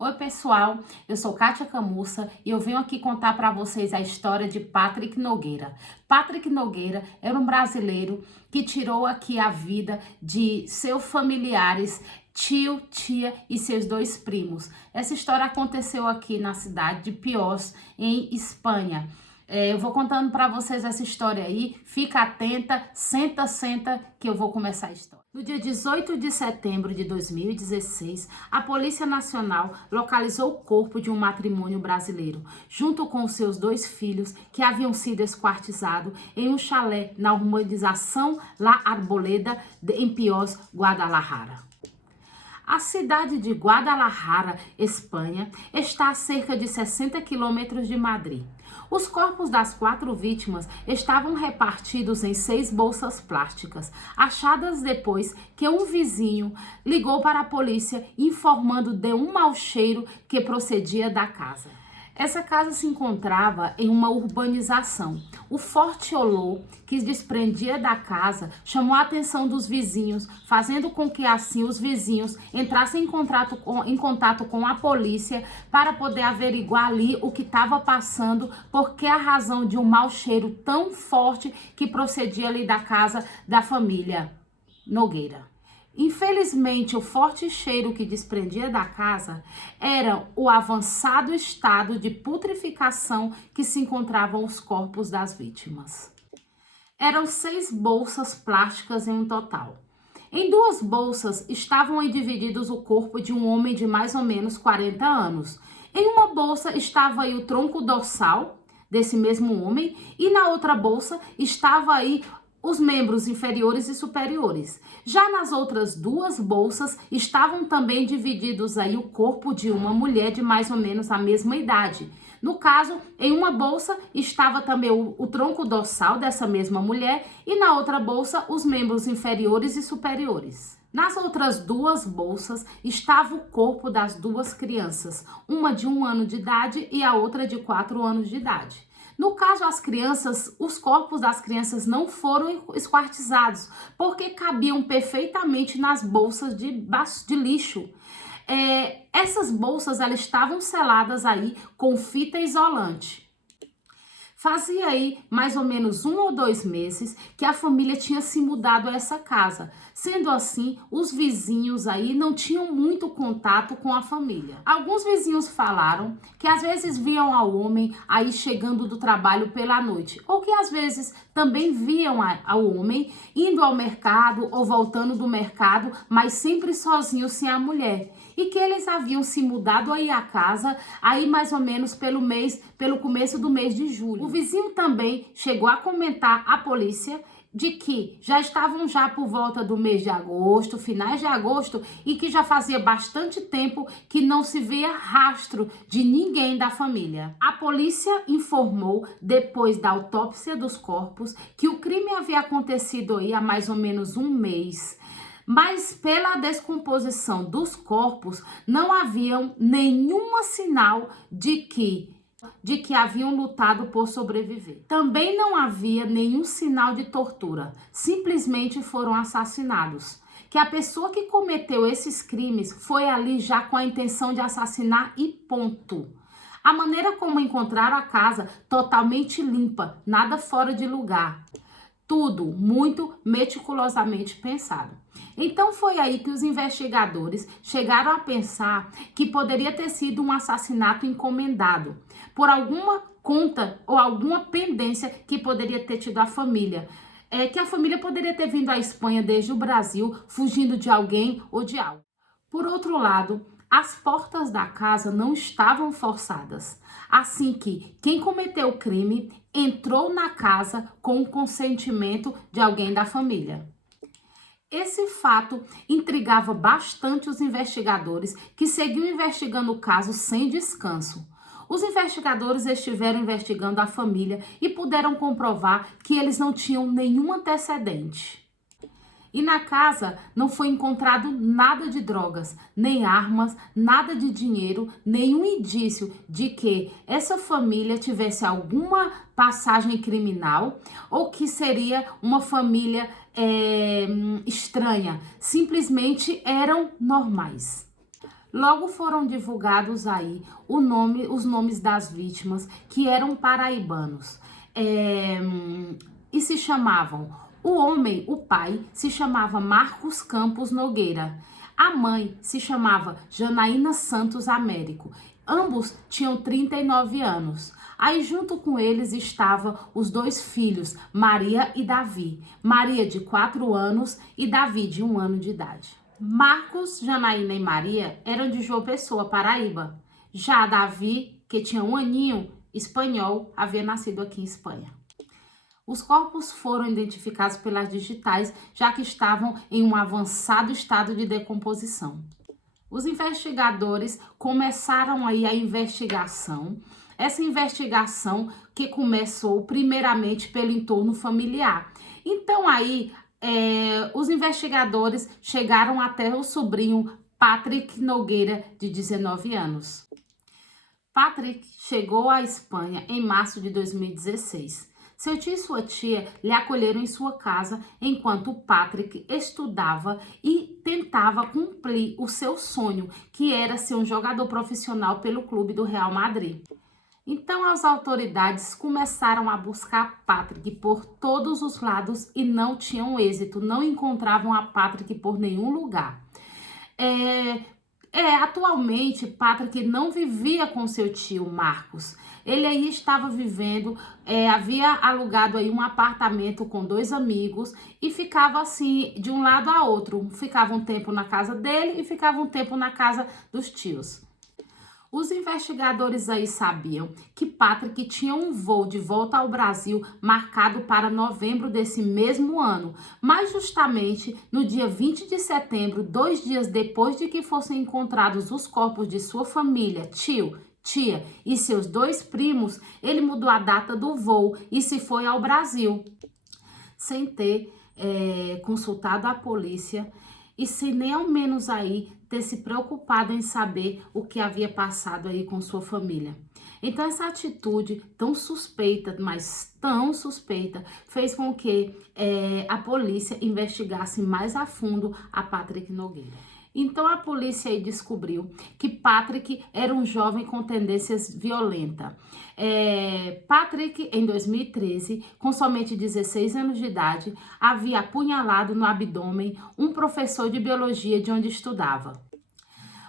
Oi pessoal, eu sou Kátia Camussa e eu venho aqui contar para vocês a história de Patrick Nogueira. Patrick Nogueira era um brasileiro que tirou aqui a vida de seus familiares, tio, tia e seus dois primos. Essa história aconteceu aqui na cidade de Piós, em Espanha. Eu vou contando para vocês essa história aí, fica atenta, senta que eu vou começar a história. No dia 18 de setembro de 2016, a Polícia Nacional localizou o corpo de um matrimônio brasileiro, junto com os seus dois filhos que haviam sido esquartizados em um chalé na urbanização La Arboleda, em Piós, Guadalajara. A cidade de Guadalajara, Espanha, está a cerca de 60 quilômetros de Madrid. Os corpos das 4 vítimas estavam repartidos em 6 bolsas plásticas, achadas depois que um vizinho ligou para a polícia informando de um mau cheiro que procedia da casa. Essa casa se encontrava em uma urbanização. O forte olor que desprendia da casa chamou a atenção dos vizinhos, fazendo com que assim os vizinhos entrassem em contato com a polícia para poder averiguar ali o que estava passando, porque a razão de um mau cheiro tão forte que procedia ali da casa da família Nogueira. Infelizmente, o forte cheiro que desprendia da casa era o avançado estado de putrificação que se encontravam os corpos das vítimas. Eram 6 bolsas plásticas em um total. Em 2 bolsas estavam divididos o corpo de um homem de mais ou menos 40 anos. Em uma bolsa estava aí o tronco dorsal desse mesmo homem e na outra bolsa estava aí os membros inferiores e superiores. Já nas outras 2 bolsas estavam também divididos aí o corpo de uma mulher de mais ou menos a mesma idade. No caso, em uma bolsa estava também o tronco dorsal dessa mesma mulher e na outra bolsa os membros inferiores e superiores. Nas outras 2 bolsas estava o corpo das 2 crianças, uma de 1 ano de idade e a outra de 4 anos de idade. No caso, os corpos das crianças não foram esquartizados, porque cabiam perfeitamente nas bolsas de lixo. Essas bolsas elas estavam seladas aí com fita isolante. Fazia aí mais ou menos 1 ou 2 meses que a família tinha se mudado a essa casa. Sendo assim, os vizinhos aí não tinham muito contato com a família. Alguns vizinhos falaram que às vezes viam ao homem aí chegando do trabalho pela noite, ou que às vezes também viam ao homem indo ao mercado ou voltando do mercado, mas sempre sozinho, sem a mulher. E que eles haviam se mudado aí à casa, aí mais ou menos pelo começo do mês de julho. O vizinho também chegou a comentar à polícia de que já estavam por volta do mês de agosto, finais de agosto, e que já fazia bastante tempo que não se via rastro de ninguém da família. A polícia informou, depois da autópsia dos corpos, que o crime havia acontecido aí há mais ou menos 1 mês. Mas pela descomposição dos corpos, não havia nenhum sinal de que haviam lutado por sobreviver. Também não havia nenhum sinal de tortura, simplesmente foram assassinados. Que a pessoa que cometeu esses crimes foi ali já com a intenção de assassinar e ponto. A maneira como encontraram a casa totalmente limpa, nada fora de lugar. Tudo muito meticulosamente pensado. Então foi aí que os investigadores chegaram a pensar que poderia ter sido um assassinato encomendado por alguma conta ou alguma pendência que poderia ter tido a família. Que a família poderia ter vindo à Espanha desde o Brasil, fugindo de alguém ou de algo. Por outro lado, as portas da casa não estavam forçadas, assim que quem cometeu o crime entrou na casa com o consentimento de alguém da família. Esse fato intrigava bastante os investigadores, que seguiam investigando o caso sem descanso. Os investigadores estiveram investigando a família e puderam comprovar que eles não tinham nenhum antecedente. E na casa não foi encontrado nada de drogas, nem armas, nada de dinheiro, nenhum indício de que essa família tivesse alguma passagem criminal ou que seria uma família estranha. Simplesmente eram normais. Logo foram divulgados aí os nomes das vítimas, que eram paraibanos. E se chamavam, o homem, o pai, se chamava Marcos Campos Nogueira. A mãe se chamava Janaína Santos Américo. Ambos tinham 39 anos. Aí junto com eles estavam os dois filhos, Maria e Davi. Maria de 4 anos e Davi de 1 ano de idade. Marcos, Janaína e Maria eram de João Pessoa, Paraíba. Já Davi, que tinha 1 aninho, espanhol, havia nascido aqui em Espanha. Os corpos foram identificados pelas digitais, já que estavam em um avançado estado de decomposição. Os investigadores começaram aí a investigação. Essa investigação que começou primeiramente pelo entorno familiar. Então aí os investigadores chegaram até o sobrinho Patrick Nogueira, de 19 anos. Patrick chegou à Espanha em março de 2016. Seu tio e sua tia lhe acolheram em sua casa enquanto Patrick estudava e tentava cumprir o seu sonho, que era ser um jogador profissional pelo clube do Real Madrid. Então as autoridades começaram a buscar Patrick por todos os lados e não tinham êxito, não encontravam a Patrick por nenhum lugar. Atualmente, Patrick não vivia com seu tio Marcos. Ele aí estava vivendo, havia alugado aí um apartamento com 2 amigos e ficava assim, de um lado a outro. Ficava um tempo na casa dele e ficava um tempo na casa dos tios. Os investigadores aí sabiam que Patrick tinha um voo de volta ao Brasil marcado para novembro desse mesmo ano, mas justamente no dia 20 de setembro, 2 dias depois de que fossem encontrados os corpos de sua família, tio, tia e seus 2 primos, ele mudou a data do voo e se foi ao Brasil, sem ter consultado a polícia e sem nem ao menos aí ter se preocupado em saber o que havia passado aí com sua família. Então essa atitude tão suspeita, mas tão suspeita, fez com que a polícia investigasse mais a fundo a Patrick Nogueira. Então a polícia aí descobriu que Patrick era um jovem com tendências violentas. Patrick, em 2013, com somente 16 anos de idade, havia apunhalado no abdômen um professor de biologia de onde estudava.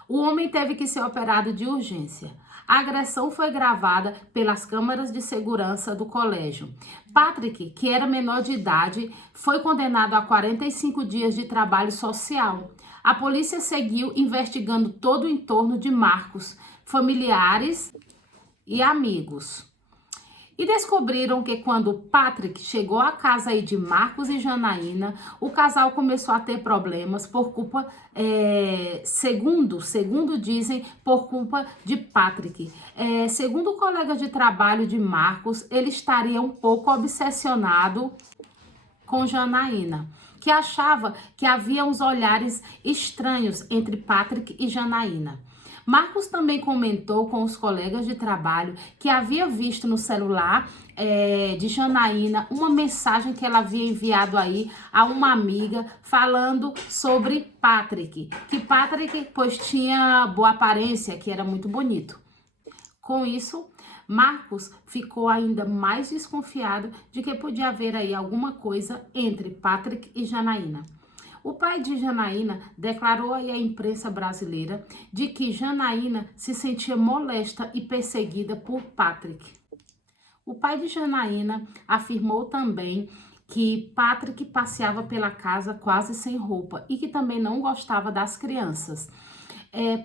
O homem teve que ser operado de urgência. A agressão foi gravada pelas câmeras de segurança do colégio. Patrick, que era menor de idade, foi condenado a 45 dias de trabalho social. A polícia seguiu investigando todo o entorno de Marcos, familiares e amigos. E descobriram que quando Patrick chegou à casa aí de Marcos e Janaína, o casal começou a ter problemas por culpa, segundo dizem, por culpa de Patrick. Segundo o colega de trabalho de Marcos, ele estaria um pouco obsessionado com Janaína, que achava que havia uns olhares estranhos entre Patrick e Janaína. Marcos também comentou com os colegas de trabalho que havia visto no celular de Janaína uma mensagem que ela havia enviado aí a uma amiga falando sobre Patrick, que Patrick pois tinha boa aparência, que era muito bonito. Com isso, Marcos ficou ainda mais desconfiado de que podia haver aí alguma coisa entre Patrick e Janaína. O pai de Janaína declarou aí à imprensa brasileira de que Janaína se sentia molesta e perseguida por Patrick. O pai de Janaína afirmou também que Patrick passeava pela casa quase sem roupa e que também não gostava das crianças.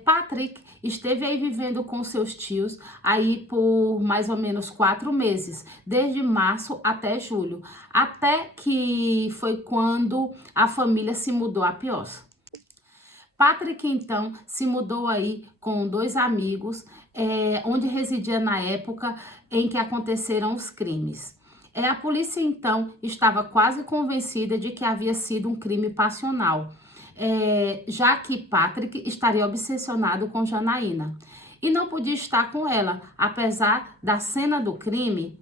Patrick esteve aí vivendo com seus tios aí por mais ou menos 4 meses, desde março até julho, até que foi quando a família se mudou a Piós. Patrick então se mudou aí com 2 amigos, onde residia na época em que aconteceram os crimes. A polícia então estava quase convencida de que havia sido um crime passional, já que Patrick estaria obsessionado com Janaína e não podia estar com ela, apesar da cena do crime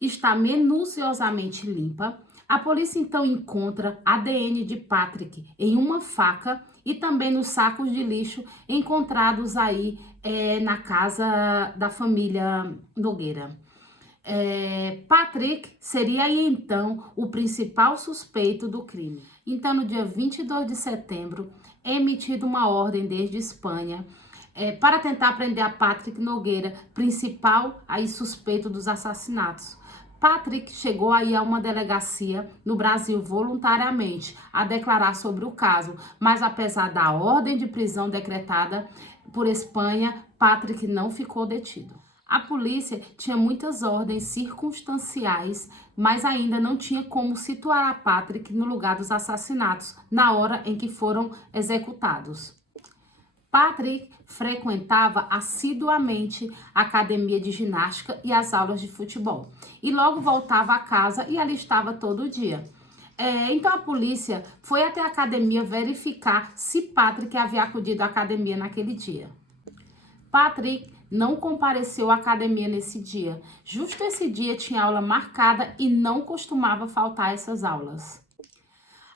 estar minuciosamente limpa. A polícia então encontra ADN de Patrick em uma faca e também nos sacos de lixo encontrados aí na casa da família Nogueira. Patrick seria aí então o principal suspeito do crime. Então, no dia 22 de setembro, é emitida uma ordem desde Espanha para tentar prender a Patrick Nogueira, principal aí suspeito dos assassinatos. Patrick chegou aí a uma delegacia no Brasil voluntariamente a declarar sobre o caso, mas apesar da ordem de prisão decretada por Espanha, Patrick não ficou detido. A polícia tinha muitas ordens circunstanciais, mas ainda não tinha como situar a Patrick no lugar dos assassinatos na hora em que foram executados. Patrick frequentava assiduamente a academia de ginástica e as aulas de futebol, e logo voltava a casa e ali estava todo dia. Então a polícia foi até a academia verificar se Patrick havia acudido à academia naquele dia. Patrick não compareceu à academia nesse dia. Justo esse dia tinha aula marcada e não costumava faltar essas aulas.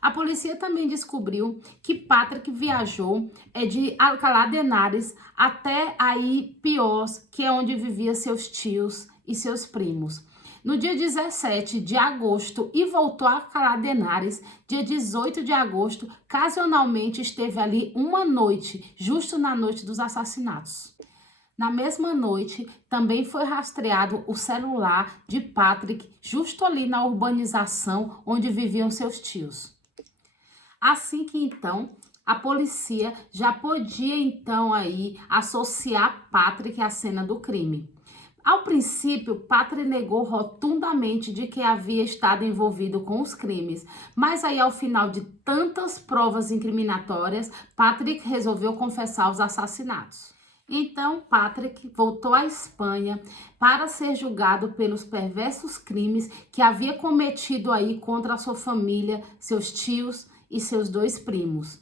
A polícia também descobriu que Patrick viajou de Alcalá de Henares até aí Piós, que é onde viviam seus tios e seus primos, no dia 17 de agosto, e voltou a Alcalá de Henares dia 18 de agosto. Casualmente esteve ali uma noite, justo na noite dos assassinatos. Na mesma noite, também foi rastreado o celular de Patrick, justo ali na urbanização onde viviam seus tios. Assim que então, a polícia já podia então aí associar Patrick à cena do crime. Ao princípio, Patrick negou rotundamente de que havia estado envolvido com os crimes, mas aí ao final de tantas provas incriminatórias, Patrick resolveu confessar os assassinatos. Então, Patrick voltou à Espanha para ser julgado pelos perversos crimes que havia cometido aí contra a sua família, seus tios e seus 2 primos.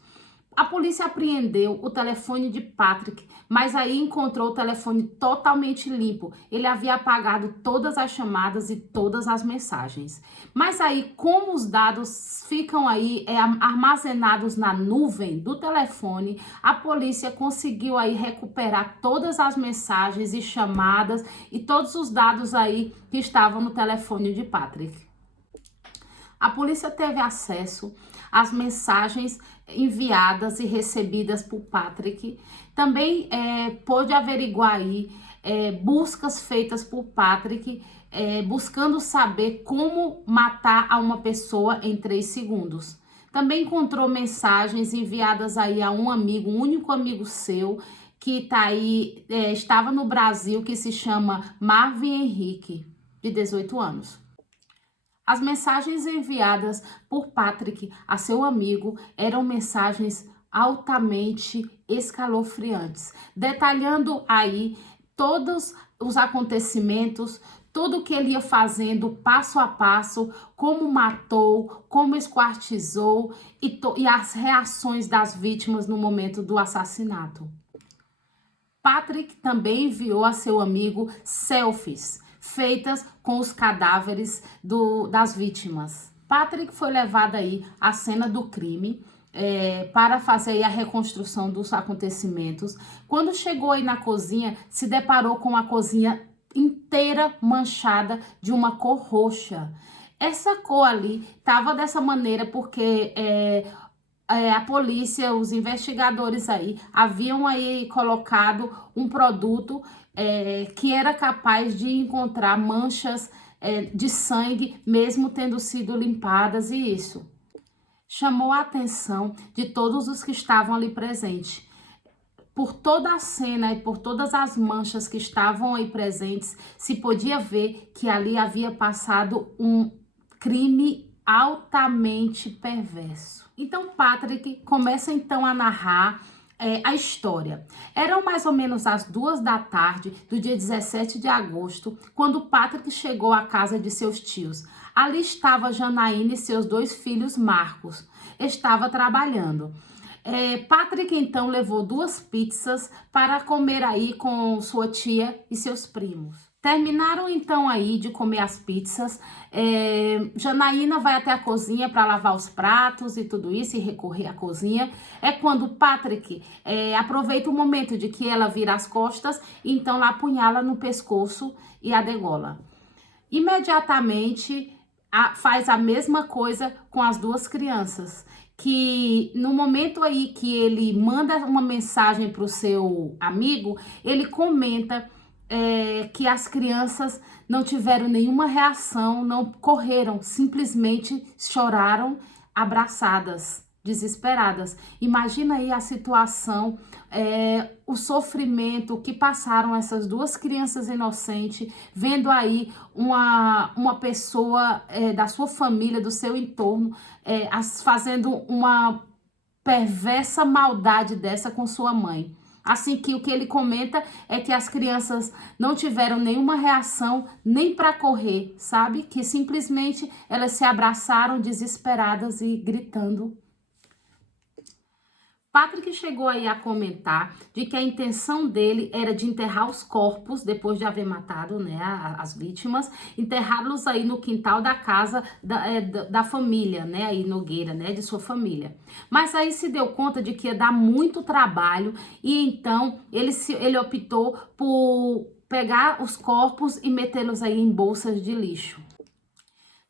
A polícia apreendeu o telefone de Patrick, mas aí encontrou o telefone totalmente limpo. Ele havia apagado todas as chamadas e todas as mensagens. Mas aí, como os dados ficam aí armazenados na nuvem do telefone, a polícia conseguiu aí recuperar todas as mensagens e chamadas e todos os dados aí que estavam no telefone de Patrick. A polícia teve acesso às mensagens enviadas e recebidas por Patrick. Também pôde averiguar aí buscas feitas por Patrick, buscando saber como matar a uma pessoa em 3 segundos. Também encontrou mensagens enviadas aí a um amigo, um único amigo seu, que tá aí, estava no Brasil, que se chama Marvin Henrique, de 18 anos. As mensagens enviadas por Patrick a seu amigo eram mensagens altamente escalofriantes, detalhando aí todos os acontecimentos, tudo que ele ia fazendo passo a passo, como matou, como esquartizou e as reações das vítimas no momento do assassinato. Patrick também enviou a seu amigo selfies feitas com os cadáveres das vítimas. Patrick foi levado aí à cena do crime para fazer aí a reconstrução dos acontecimentos. Quando chegou aí na cozinha, se deparou com a cozinha inteira manchada de uma cor roxa. Essa cor ali estava dessa maneira porque a polícia, os investigadores aí, haviam aí colocado um produto que era capaz de encontrar manchas de sangue, mesmo tendo sido limpadas, e isso chamou a atenção de todos os que estavam ali presentes. Por toda a cena e por todas as manchas que estavam aí presentes, se podia ver que ali havia passado um crime altamente perverso. Então Patrick começa então a narrar a história. Eram mais ou menos as 2 da tarde do dia 17 de agosto, quando Patrick chegou à casa de seus tios. Ali estava Janaína e seus 2 filhos Marcos. Estava trabalhando. Patrick então levou 2 pizzas para comer aí com sua tia e seus primos. Terminaram então aí de comer as pizzas. Janaína vai até a cozinha para lavar os pratos e tudo isso e recorrer à cozinha. É quando o Patrick aproveita o momento de que ela vira as costas, então lá apunhala no pescoço e a degola. Imediatamente faz a mesma coisa com as duas crianças. Que no momento aí que ele manda uma mensagem para o seu amigo, ele comenta que as crianças não tiveram nenhuma reação, não correram, simplesmente choraram abraçadas, desesperadas. Imagina aí a situação, o sofrimento que passaram essas duas crianças inocentes, vendo aí uma pessoa da sua família, do seu entorno, fazendo uma perversa maldade dessa com sua mãe. Assim que o que ele comenta é que as crianças não tiveram nenhuma reação nem para correr, sabe? Que simplesmente elas se abraçaram desesperadas e gritando. Patrick chegou aí a comentar de que a intenção dele era de enterrar os corpos, depois de haver matado, né, as vítimas, enterrá-los aí no quintal da casa da família, né, aí Nogueira, né, de sua família. Mas aí se deu conta de que ia dar muito trabalho e então ele optou por pegar os corpos e metê-los aí em bolsas de lixo.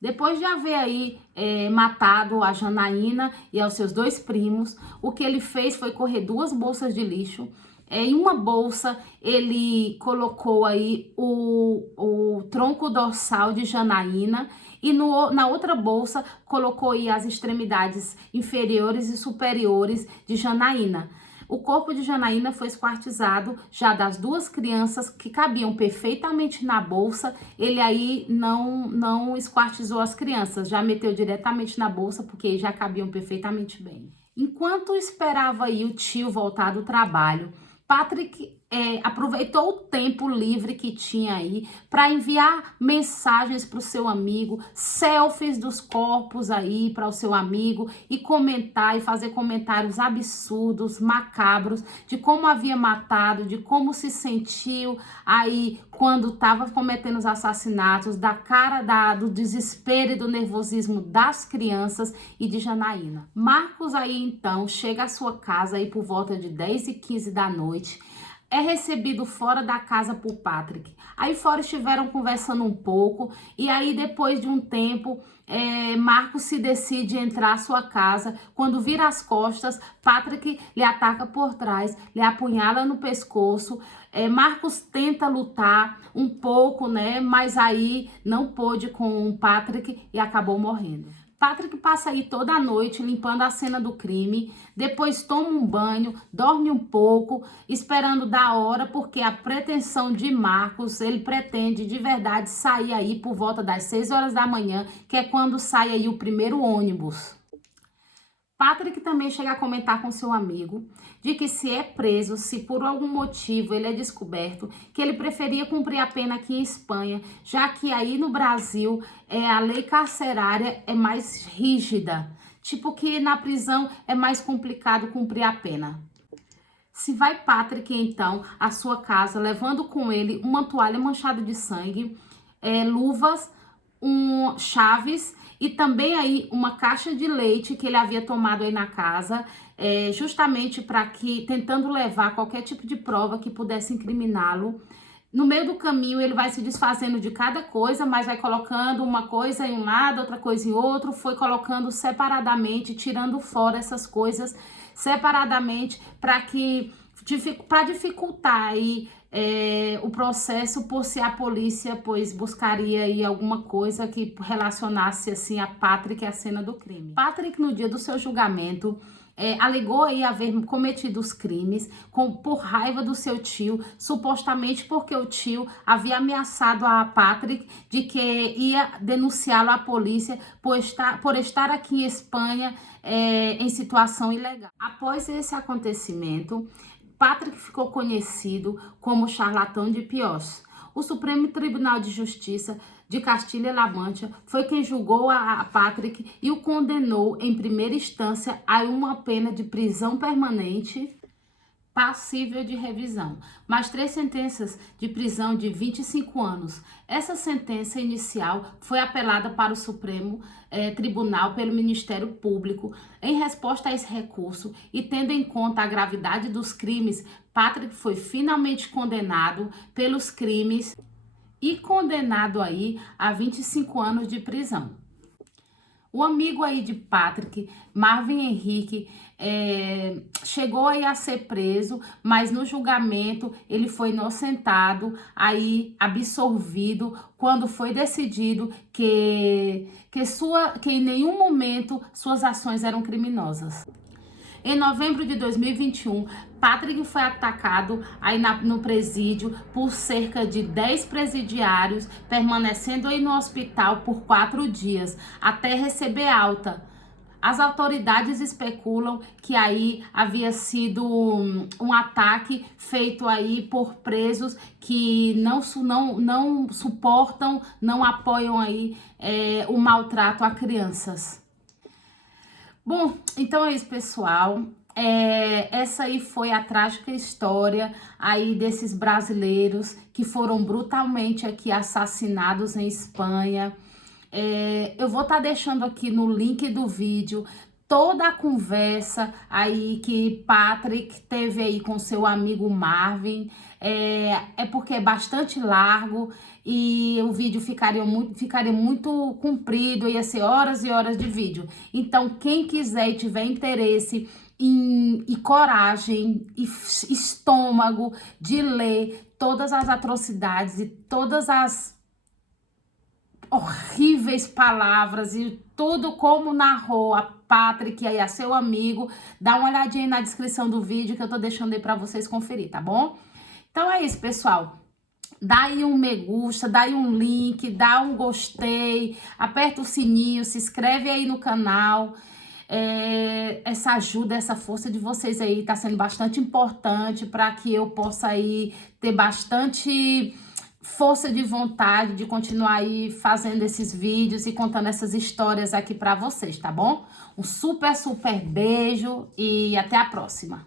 Depois de haver aí matado a Janaína e aos seus dois primos, o que ele fez foi correr duas bolsas de lixo. Em uma bolsa, ele colocou aí o tronco dorsal de Janaína e na outra bolsa colocou aí as extremidades inferiores e superiores de Janaína. O corpo de Janaína foi esquartizado, já das duas crianças que cabiam perfeitamente na bolsa, ele aí não esquartizou as crianças, já meteu diretamente na bolsa porque já cabiam perfeitamente bem. Enquanto esperava aí o tio voltar do trabalho, Patrick aproveitou o tempo livre que tinha aí para enviar mensagens para o seu amigo, selfies dos corpos aí para o seu amigo e comentar e fazer comentários absurdos, macabros de como havia matado, de como se sentiu aí quando estava cometendo os assassinatos, da cara do desespero e do nervosismo das crianças e de Janaína. Marcos aí então chega à sua casa aí por volta de 10h15 da noite. É recebido fora da casa por Patrick. Aí fora estiveram conversando um pouco e aí depois de um tempo Marcos se decide entrar à sua casa. Quando vira as costas, Patrick lhe ataca por trás, lhe apunhala no pescoço. Marcos tenta lutar um pouco, né? Mas aí não pôde com o Patrick e acabou morrendo. Patrick passa aí toda a noite limpando a cena do crime, depois toma um banho, dorme um pouco, esperando da hora, porque a pretensão de Marcos, ele pretende de verdade sair aí por volta das 6 horas da manhã, que é quando sai aí o primeiro ônibus. Patrick também chega a comentar com seu amigo de que se é preso, se por algum motivo ele é descoberto, que ele preferia cumprir a pena aqui em Espanha, já que aí no Brasil a lei carcerária é mais rígida, tipo que na prisão é mais complicado cumprir a pena. Se vai Patrick então à sua casa, levando com ele uma toalha manchada de sangue, luvas, chaves e também aí uma caixa de leite que ele havia tomado aí na casa, justamente para que, tentando levar qualquer tipo de prova que pudesse incriminá-lo. No meio do caminho ele vai se desfazendo de cada coisa, mas vai colocando uma coisa em um lado, outra coisa em outro, foi colocando separadamente, tirando fora essas coisas separadamente para dificultar aí o processo, por se a polícia pois buscaria aí alguma coisa que relacionasse assim a Patrick e a cena do crime. Patrick, no dia do seu julgamento, alegou aí haver cometido os crimes por raiva do seu tio, supostamente porque o tio havia ameaçado a Patrick de que ia denunciá-lo à polícia por estar aqui em Espanha em situação ilegal. Após esse acontecimento, Patrick ficou conhecido como charlatão de Piós. O Supremo Tribunal de Justiça de Castilha-La Mancha foi quem julgou a Patrick e o condenou em primeira instância a uma pena de prisão permanente. passível de revisão, mais 3 sentenças de prisão de 25 anos. Essa sentença inicial foi apelada para o Supremo Tribunal pelo Ministério Público. Em resposta a esse recurso e tendo em conta a gravidade dos crimes, Patrick foi finalmente condenado pelos crimes e condenado aí a 25 anos de prisão. O amigo aí de Patrick, Marvin Henrique, chegou aí a ser preso, mas no julgamento ele foi inocentado, aí absolvido, quando foi decidido que em nenhum momento suas ações eram criminosas. Em novembro de 2021, Patrick foi atacado aí no presídio por cerca de 10 presidiários, permanecendo aí no hospital por 4 dias, até receber alta. As autoridades especulam que aí havia sido um ataque feito aí por presos que não suportam, não apoiam aí o maltrato a crianças. Bom, então é isso, pessoal. Essa aí foi a trágica história aí desses brasileiros que foram brutalmente aqui assassinados em Espanha. Eu vou estar deixando aqui no link do vídeo toda a conversa aí que Patrick teve aí com seu amigo Marvin. Porque é bastante largo e o vídeo ficaria muito comprido, ia ser horas e horas de vídeo. Então, quem quiser e tiver interesse e coragem e estômago de ler todas as atrocidades e todas as horríveis palavras e tudo como narrou a Patrick e a seu amigo, dá uma olhadinha aí na descrição do vídeo que eu tô deixando aí pra vocês conferir, tá bom? Então é isso, pessoal. Dá aí um me gusta, dá aí um link, dá um gostei, aperta o sininho, se inscreve aí no canal. Essa ajuda, essa força de vocês aí tá sendo bastante importante para que eu possa aí ter bastante força de vontade de continuar aí fazendo esses vídeos e contando essas histórias aqui para vocês, tá bom? Um super beijo e até a próxima.